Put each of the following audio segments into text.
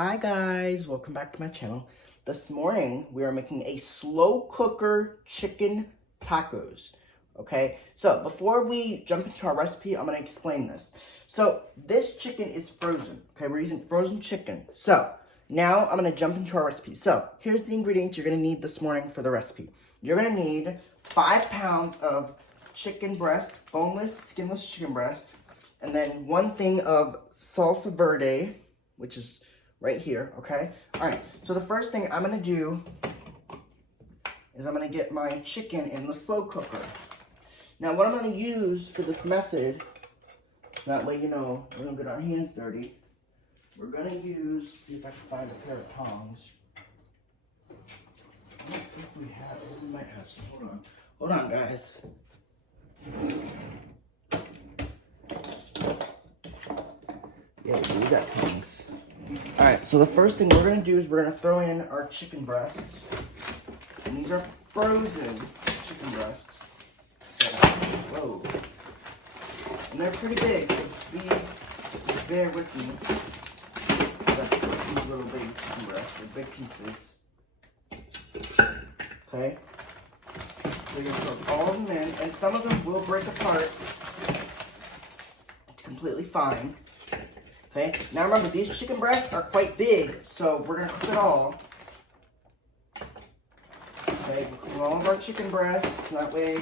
Hi guys, welcome back to my channel. This morning we are making a slow cooker chicken tacos. Okay, so before we jump into our recipe, I'm gonna explain this. So this chicken is frozen. Okay, we're using frozen chicken. So now I'm gonna jump into our recipe. So here's the ingredients you're gonna need this morning for the recipe. You're gonna need 5 pounds of chicken breast, boneless, skinless chicken breast, and then 1 thing of salsa verde, which is right here, okay? All right, so the first thing I'm gonna do is I'm gonna get my chicken in the slow cooker. Now what I'm gonna use for this method, that way, you know, we don't get our hands dirty, we're gonna use, see if I can find a pair of tongs. I don't think we have, we might have some, hold on guys. Yeah, we got tongs. All right, so the first thing we're gonna do is we're gonna throw in our chicken breasts. And these are frozen chicken breasts. So, whoa. And they're pretty big, so just bear with me. These little baby chicken breasts, they're big pieces. Okay. We're gonna throw all of them in, and some of them will break apart. It's completely fine. Okay, now remember, these chicken breasts are quite big, so we're going to cook it all. Okay, we're cooking all of our chicken breasts, so that way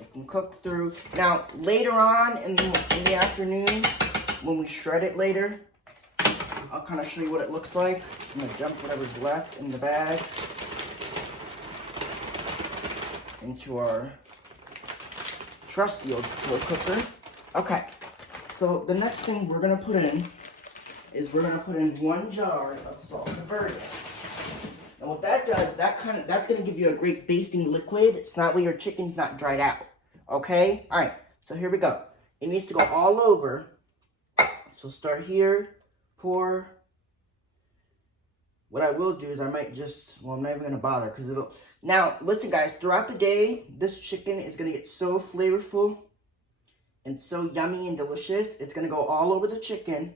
it can cook through. Now, later on in the afternoon, when we shred it later, I'll kind of show you what it looks like. I'm going to dump whatever's left in the bag into our trusty old slow cooker. Okay, so the next thing we're going to put in is we're gonna put in 1 jar of salsa verde. And what that does, that's gonna give you a great basting liquid. It's not where your chicken's not dried out. Okay? Alright, so here we go. It needs to go all over. So start here, pour. What I will do is I might just, well, I'm not even gonna bother because it'll. Now, listen guys, throughout the day, this chicken is gonna get so flavorful and so yummy and delicious. It's gonna go all over the chicken.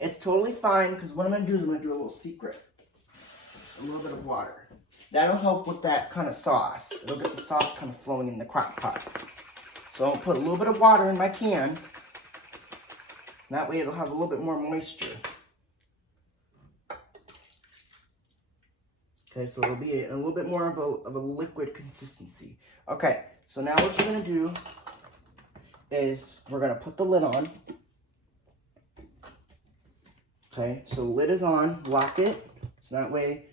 It's totally fine, because what I'm going to do is I'm going to do a little secret. A little bit of water. That'll help with that kind of sauce. It'll get the sauce kind of flowing in the crock pot. So I'll put a little bit of water in my can. That way it'll have a little bit more moisture. Okay, so it'll be a little bit more of a liquid consistency. Okay, so now what you're going to do is we're going to put the lid on. Okay, so the lid is on, lock it, so that way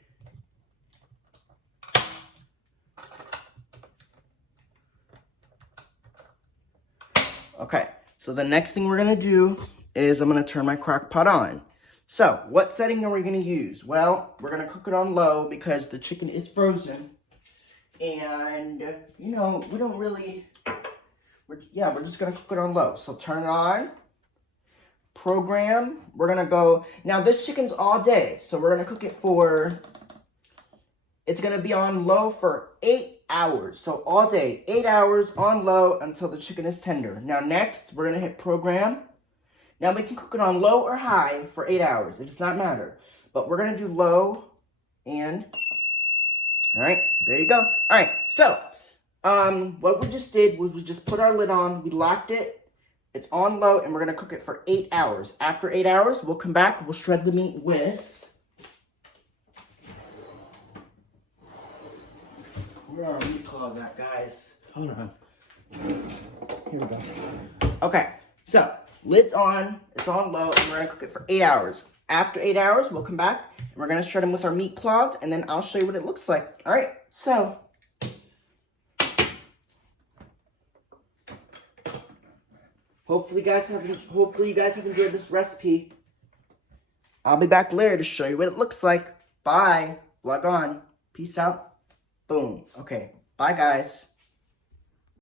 okay, so the next thing we're gonna do is I'm gonna turn my crock pot on. So, what setting are we gonna use? Well, we're gonna cook it on low because the chicken is frozen. And, you know, we don't really, we're just gonna cook it on low. So turn it on. Program, we're gonna go, now this chicken's all day, so we're gonna cook it for, it's gonna be on low for 8 hours, so all day, 8 hours on low until the chicken is tender. Now next, we're gonna hit program. Now we can cook it on low or high for 8 hours, it does not matter, but we're gonna do low, and, all right, there you go. All right, so, what we just did was we just put our lid on, we locked it. It's on low, and we're going to cook it for 8 hours. After 8 hours, we'll come back. We'll shred the meat with... Where are our meat claws at, guys? Hold on. Here we go. Okay, so, lid's on. It's on low, and we're going to cook it for 8 hours. After 8 hours, we'll come back, and we're going to shred them with our meat claws, and then I'll show you what it looks like. All right, so... Hopefully you guys have enjoyed this recipe. I'll be back later to show you what it looks like. Bye. Vlog on. Peace out. Boom. Okay. Bye, guys.